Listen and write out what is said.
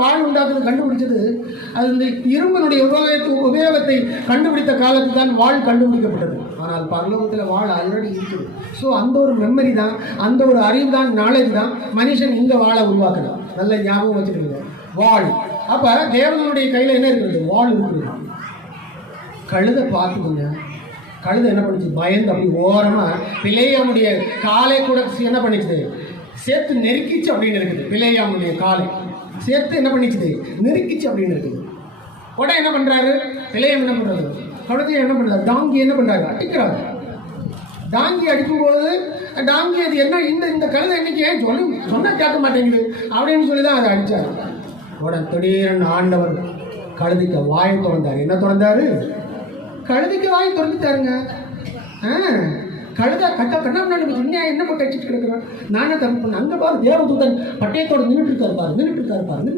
வாழ் உண்டாக்குறது கண்டுபிடிச்சது அது இந்த இரும்பனுடைய உபயோகத்தை கண்டுபிடித்த காலத்தில் தான் வாழ் கண்டுபிடிக்கப்பட்டது. ஆனால் பரலோகத்தில் வாழ் ஆல்ரெடி இருக்குது. ஸோ அந்த ஒரு மெமரி தான், அந்த ஒரு அறிவு தான், நாலேஜ் தான் மனுஷன் இங்கே வாழை உருவாக்குறான். நல்ல ஞாபகம் வச்சுருக்கீங்க, வாழ். அப்போ தேவனுடைய கையில் என்ன இருக்கிறது? வாழ் இருக்குது. கழுதை பார்த்துக்கோங்க, கழுதை என்ன பண்ணிச்சு? பயந்து அப்படி ஓரமாக பிளேயாமுடைய காலை கூட என்ன பண்ணிச்சு? சேர்த்து நெருக்கிச்சு அப்படின்னு இருக்குது. பிளேயாமுடைய காலை சேர்த்து என்ன பண்ணிச்சுது? நெருக்கிச்சு அப்படின்னு இருக்குது. உடனே என்ன பண்ணுறாரு? பிளேயம் என்ன பண்ணுறது? கழுதையை என்ன பண்ணுறாரு? டாங்கி என்ன பண்ணுறாரு? அடிக்கிறாரு. டாங்கி அடிக்கும்போது டாங்கி அது என்ன இந்த கழுதை இன்னைக்கு ஏன் சொன்னால் கேட்க மாட்டேங்குது அப்படின்னு சொல்லி தான் அதை அடித்தார். உடனே திடீர்னு ஆண்டவர் கழுதைக்கு வாயை திறந்தார். என்ன திறந்தாரு? கழுதைக்கு வாய் திறந்துட்டாருங்க. கழுதா கண்ணா என்ன போட்டு அடிச்சுட்டு கிடக்குறேன், நானே தப்பு பண்ணேன். அங்கே பாரு தேவதூதன் பட்டயத்தோடு நின்றுட்டு இருக்காரு பாரு.